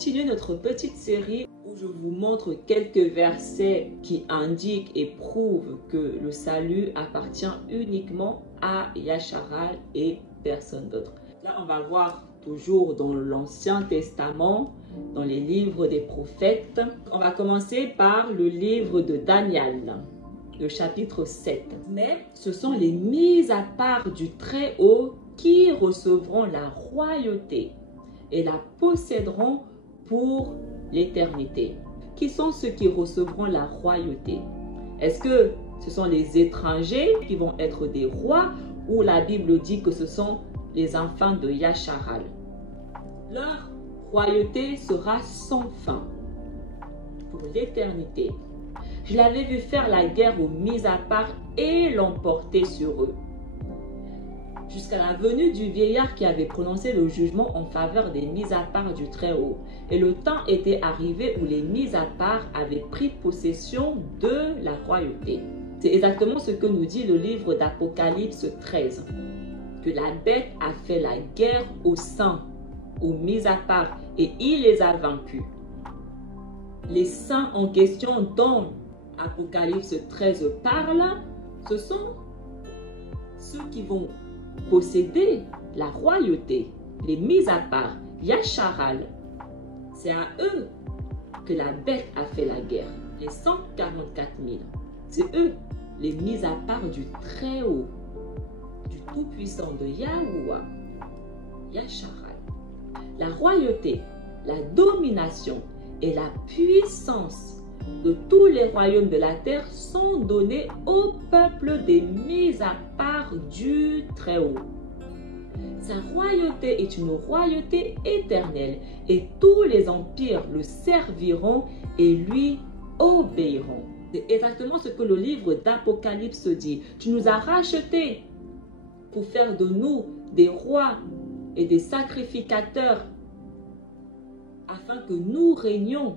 continuer notre petite série où je vous montre quelques versets qui indiquent et prouvent que le salut appartient uniquement à Yasharal et personne d'autre. Là, on va voir toujours dans l'Ancien Testament, dans les livres des prophètes. On va commencer par le livre de Daniel, le chapitre 7. Mais ce sont les mis à part du Très-Haut qui recevront la royauté et la posséderont pour l'éternité. Qui sont ceux qui recevront la royauté? Est-ce que ce sont les étrangers qui vont être des rois ou la Bible dit que ce sont les enfants de Yasharal? Leur royauté sera sans fin pour l'éternité. Je l'avais vu faire la guerre aux mis à part et l'emporter sur eux, jusqu'à la venue du vieillard qui avait prononcé le jugement en faveur des mis à part du Très-Haut. Et le temps était arrivé où les mis à part avaient pris possession de la royauté. C'est exactement ce que nous dit le livre d'Apocalypse 13, que la bête a fait la guerre aux saints, aux mis à part, et il les a vaincus. Les saints en question dont Apocalypse 13 parle, ce sont ceux qui vont posséder la royauté, les mis à part, Yasharal. C'est à eux que la bête a fait la guerre, les 144 000. C'est eux, les mis à part du Très-Haut, du Tout-Puissant, de Yahuwah, Yasharal. La royauté, la domination et la puissance de tous les royaumes de la terre sont donnés au peuple des mis à part du Très-Haut. Sa royauté est une royauté éternelle et tous les empires le serviront et lui obéiront. C'est exactement ce que le livre d'Apocalypse dit. Tu nous as rachetés pour faire de nous des rois et des sacrificateurs afin que nous régnions.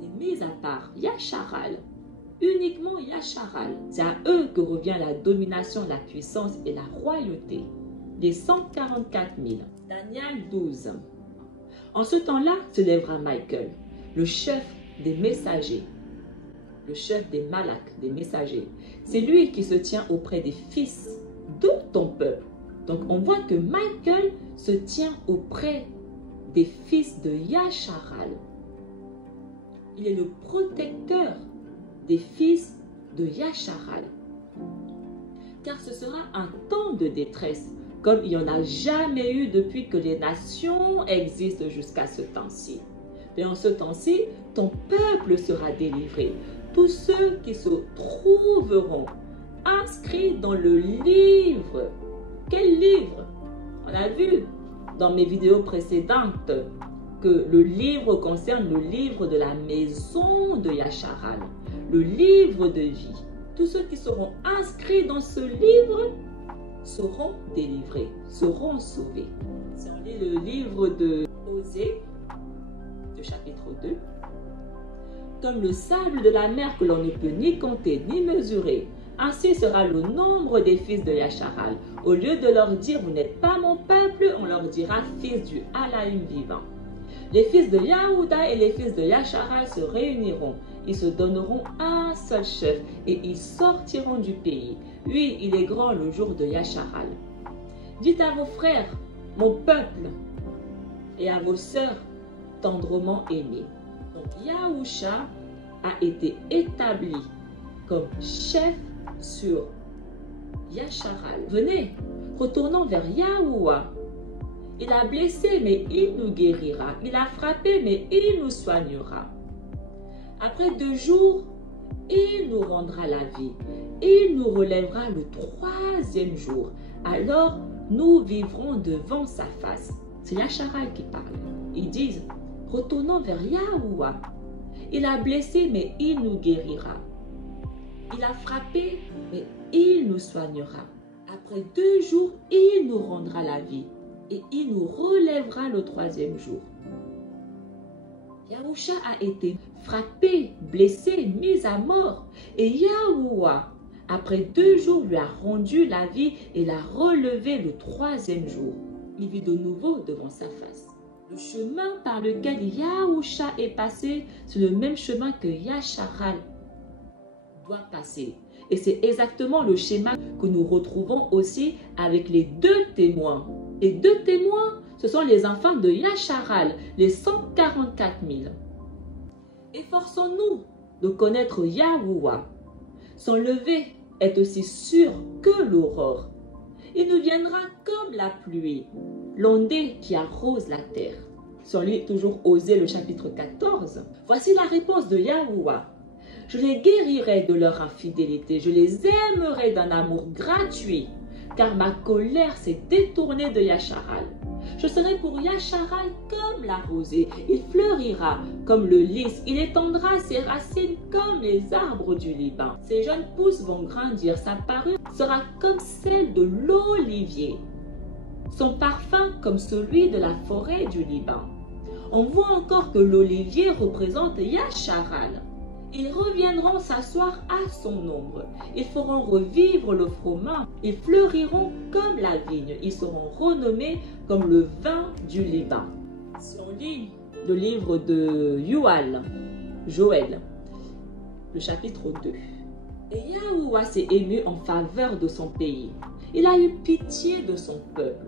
Les mis à part, Yasharal, uniquement Yasharal. C'est à eux que revient la domination, la puissance et la royauté. Les 144 000. Daniel 12. En ce temps-là se lèvera Michael, le chef des messagers, le chef des malaks, des messagers. C'est lui qui se tient auprès des fils de ton peuple. Donc on voit que Michael se tient auprès des fils de Yasharal. Il est le protecteur des fils de Yasharal. Car ce sera un temps de détresse, comme il n'y en a jamais eu depuis que les nations existent jusqu'à ce temps-ci. Et en ce temps-ci, ton peuple sera délivré. Tous ceux qui se trouveront inscrits dans le livre. Quel livre? On a vu dans mes vidéos précédentes que le livre concerne le livre de la maison de Yasharal, le livre de vie. Tous ceux qui seront inscrits dans ce livre seront délivrés, seront sauvés. Si on lit le livre de Osée, de chapitre 2, comme le sable de la mer que l'on ne peut ni compter ni mesurer, ainsi sera le nombre des fils de Yasharal. Au lieu de leur dire, vous n'êtes pas mon peuple, on leur dira, fils du Alaïm vivant. Les fils de Yahuda et les fils de Yasharal se réuniront. Ils se donneront un seul chef et ils sortiront du pays. Oui, il est grand le jour de Yasharal. Dites à vos frères, mon peuple, et à vos sœurs, tendrement aimés. Donc Yahusha a été établi comme chef sur Yasharal. Venez, retournons vers Yahuwah. Il a blessé, mais il nous guérira. Il a frappé, mais il nous soignera. Après 2 jours, il nous rendra la vie. Il nous relèvera le 3e jour. Alors, nous vivrons devant sa face. C'est Yasharal qui parle. Ils disent, retournons vers Yahuwah. Il a blessé, mais il nous guérira. Il a frappé, mais il nous soignera. Après 2 jours, il nous rendra la vie. Et il nous relèvera le 3e jour. Yahusha a été frappé, blessé, mis à mort. Et Yahuwah, après 2 jours, lui a rendu la vie et l'a relevé le 3e jour. Il vit de nouveau devant sa face. Le chemin par lequel Yahusha est passé, c'est le même chemin que Yasharal doit passer. Et c'est exactement le schéma que nous retrouvons aussi avec les deux témoins. Les deux témoins, ce sont les enfants de Yasharal, les 144 000. Efforçons-nous de connaître Yahuwah. Son lever est aussi sûr que l'aurore. Il nous viendra comme la pluie, l'ondée qui arrose la terre. Sur lui, toujours Osée, le chapitre 14. Voici la réponse de Yahuwah. Je les guérirai de leur infidélité, je les aimerai d'un amour gratuit, car ma colère s'est détournée de Yasharal. Je serai pour Yasharal comme la rosée, il fleurira comme le lys, il étendra ses racines comme les arbres du Liban. Ses jeunes pousses vont grandir, sa parure sera comme celle de l'olivier, son parfum comme celui de la forêt du Liban. On voit encore que l'olivier représente Yasharal. Ils reviendront s'asseoir à son ombre. Ils feront revivre le froment. Ils fleuriront comme la vigne. Ils seront renommés comme le vin du Liban. Si on lit le livre de Joël, le chapitre 2. Et Yahuwah s'est ému en faveur de son pays. Il a eu pitié de son peuple.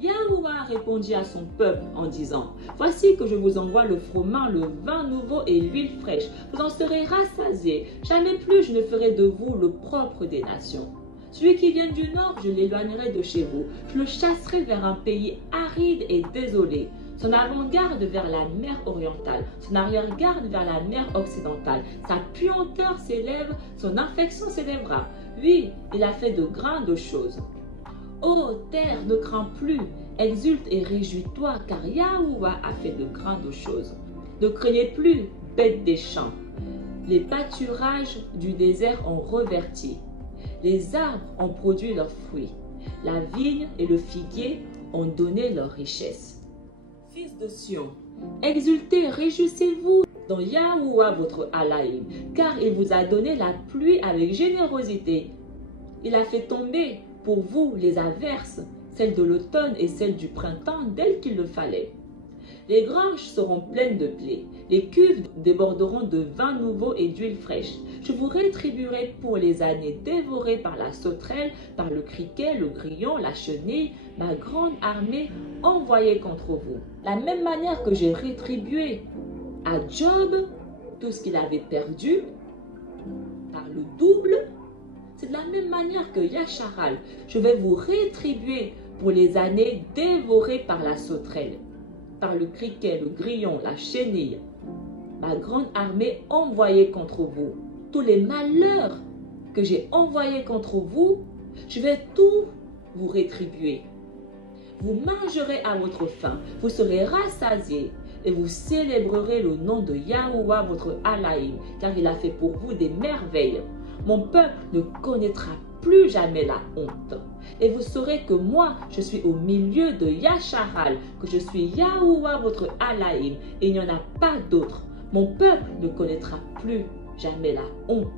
Yahuwah répondit à son peuple en disant, « Voici que je vous envoie le froment, le vin nouveau et l'huile fraîche. Vous en serez rassasiés. Jamais plus je ne ferai de vous le propre des nations. Celui qui vient du nord, je l'éloignerai de chez vous. Je le chasserai vers un pays aride et désolé. Son avant-garde vers la mer orientale, son arrière-garde vers la mer occidentale. Sa puanteur s'élève, son infection s'élèvera. Oui, il a fait de grandes choses. Ô terre, ne crains plus, exulte et réjouis-toi, car Yahuwah a fait de grandes choses. Ne craignez plus, bêtes des champs. Les pâturages du désert ont reverti. Les arbres ont produit leurs fruits. La vigne et le figuier ont donné leur richesse. Fils de Sion, exultez, réjouissez-vous dans Yahuwah votre Alaïm, car il vous a donné la pluie avec générosité. Il a fait tomber pour vous les averses, celles de l'automne et celles du printemps, dès qu'il le fallait. Les granges seront pleines de blé, les cuves déborderont de vin nouveau et d'huile fraîche. Je vous rétribuerai pour les années dévorées par la sauterelle, par le criquet, le grillon, la chenille, ma grande armée envoyée contre vous. La même manière que j'ai rétribué à Job tout ce qu'il avait perdu, par le double, c'est de la même manière que Yasharal, je vais vous rétribuer pour les années dévorées par la sauterelle, par le criquet, le grillon, la chenille, ma grande armée envoyée contre vous. Tous les malheurs que j'ai envoyés contre vous, je vais tout vous rétribuer. Vous mangerez à votre faim, vous serez rassasiés et vous célébrerez le nom de Yahuwah votre Alaïm, car il a fait pour vous des merveilles. Mon peuple ne connaîtra plus jamais la honte. Et vous saurez que moi, je suis au milieu de Yasharal, que je suis Yahuwah votre Alaïm, et il n'y en a pas d'autre. Mon peuple ne connaîtra plus jamais la honte.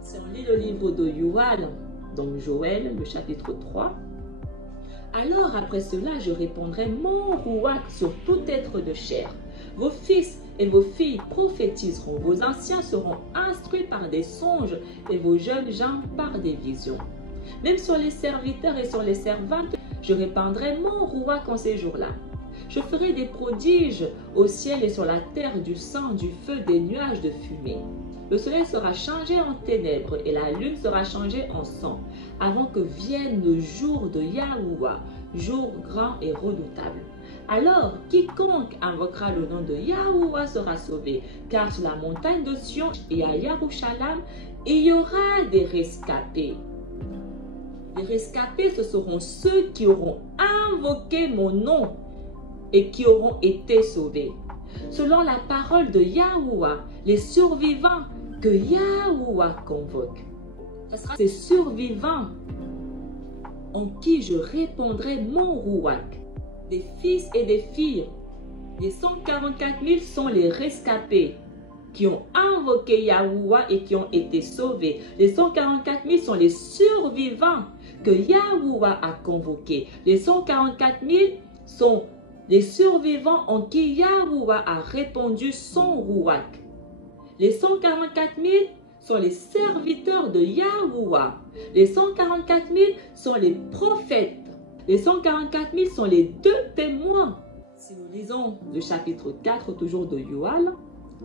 Si on lit le livre de Yoel, donc Joël, le chapitre 3, alors après cela, je répandrai mon rouak sur tout être de chair. Vos fils et vos filles prophétiseront, vos anciens seront instruits par des songes et vos jeunes gens par des visions. Même sur les serviteurs et sur les servantes, je répandrai mon rouak en ces jours-là. Je ferai des prodiges au ciel et sur la terre, du sang, du feu, des nuages de fumée. Le soleil sera changé en ténèbres et la lune sera changée en sang, avant que vienne le jour de Yahuwah, jour grand et redoutable. Alors, quiconque invoquera le nom de Yahuwah sera sauvé, car sur la montagne de Sion et à Yerushalayim, il y aura des rescapés. Les rescapés, ce seront ceux qui auront invoqué mon nom et qui auront été sauvés. Selon la parole de Yahuwah, les survivants que Yahuwah convoque. Ce sera ces survivants en qui je répondrai mon rouak. Des fils et des filles. Les 144 000 sont les rescapés qui ont invoqué Yahuwah et qui ont été sauvés. Les 144 000 sont les survivants que Yahuwah a convoqués. Les 144 000 sont les survivants en qui Yahuwah a répandu son rouak. Les 144 000 sont les serviteurs de Yahuwah. Les 144 000 sont les prophètes. Les 144 000 sont les 2 témoins. Si nous lisons le chapitre 4, toujours de Yoël,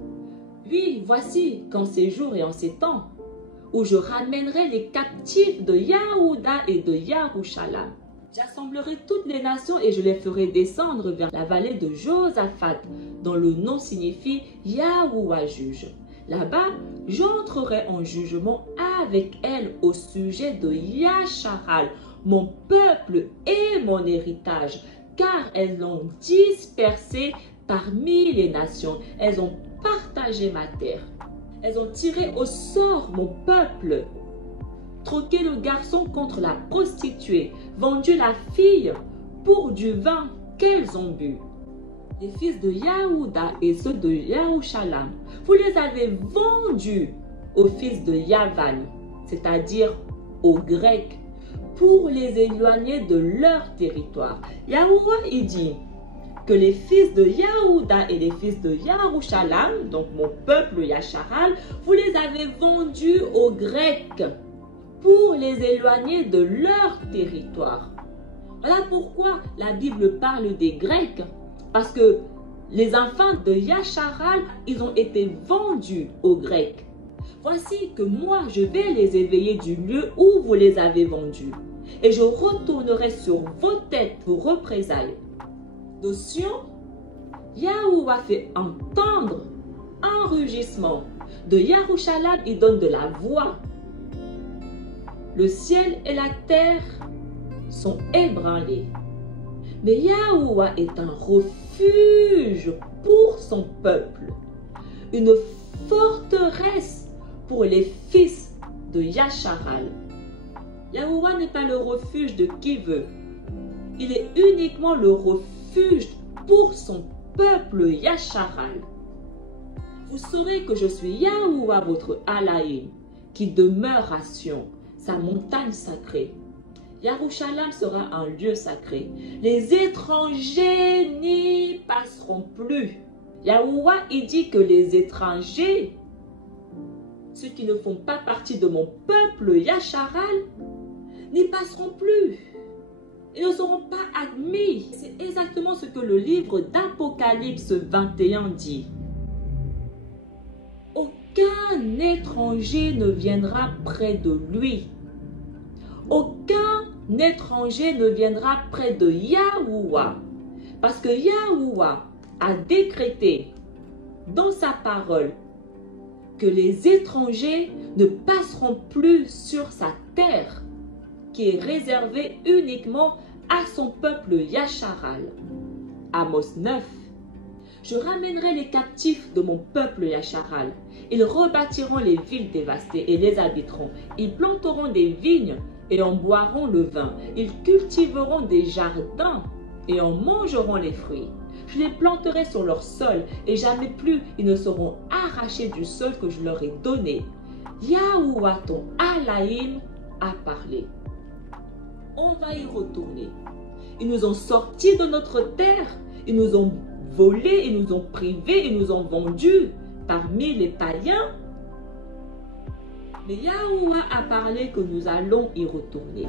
« Oui, voici qu'en ces jours et en ces temps, où je ramènerai les captifs de Yahuda et de Yarushalam. J'assemblerai toutes les nations et je les ferai descendre vers la vallée de Josaphat, dont le nom signifie Yahuwah juge. Là-bas, j'entrerai en jugement avec elles au sujet de Yasharal, mon peuple et mon héritage, car elles l'ont dispersé parmi les nations. Elles ont partagé ma terre. Elles ont tiré au sort mon peuple, troqué le garçon contre la prostituée, vendu la fille pour du vin qu'elles ont bu. Les fils de Yahuda et ceux de Yarushalam, vous les avez vendus aux fils de Yavan, c'est-à-dire aux Grecs, pour les éloigner de leur territoire. Yahuwah, il dit que les fils de Yahuda et les fils de Yarushalam, donc mon peuple Yasharal, vous les avez vendus aux Grecs pour les éloigner de leur territoire. Voilà pourquoi la Bible parle des Grecs, parce que les enfants de Yasharal, ils ont été vendus aux Grecs. Voici que moi, je vais les éveiller du lieu où vous les avez vendus, et je retournerai sur vos têtes vos représailles. Notion, Yahuwah fait entendre un rugissement. De Yarushalam, il donne de la voix. Le ciel et la terre sont ébranlés. Mais Yahuwah est un refuge pour son peuple, une forteresse pour les fils de Yasharal. Yahuwah n'est pas le refuge de qui veut. Il est uniquement le refuge pour son peuple Yasharal. Vous saurez que je suis Yahuwah, votre Alaïm, qui demeure à Sion, sa montagne sacrée. Yarushalam sera un lieu sacré. Les étrangers n'y passeront plus. Yahuwah, il dit que les étrangers, ceux qui ne font pas partie de mon peuple Yasharal, n'y passeront plus. Ils ne seront pas admis. C'est exactement ce que le livre d'Apocalypse 21 dit. Aucun étranger ne viendra près de lui. Aucun étranger ne viendra près de Yahuwah. Parce que Yahuwah a décrété dans sa parole que les étrangers ne passeront plus sur sa terre, qui est réservée uniquement à son peuple Yasharal. Amos 9. Je ramènerai les captifs de mon peuple Yasharal. Ils rebâtiront les villes dévastées et les habiteront. Ils planteront des vignes et en boiront le vin. Ils cultiveront des jardins et en mangeront les fruits. Je les planterai sur leur sol et jamais plus ils ne seront arrachés du sol que je leur ai donné. Yahuwah ton Alaïm a parlé. On va y retourner. Ils nous ont sortis de notre terre, ils nous ont volés, ils nous ont privés, ils nous ont vendus parmi les païens. Mais Yahuwah a parlé que nous allons y retourner.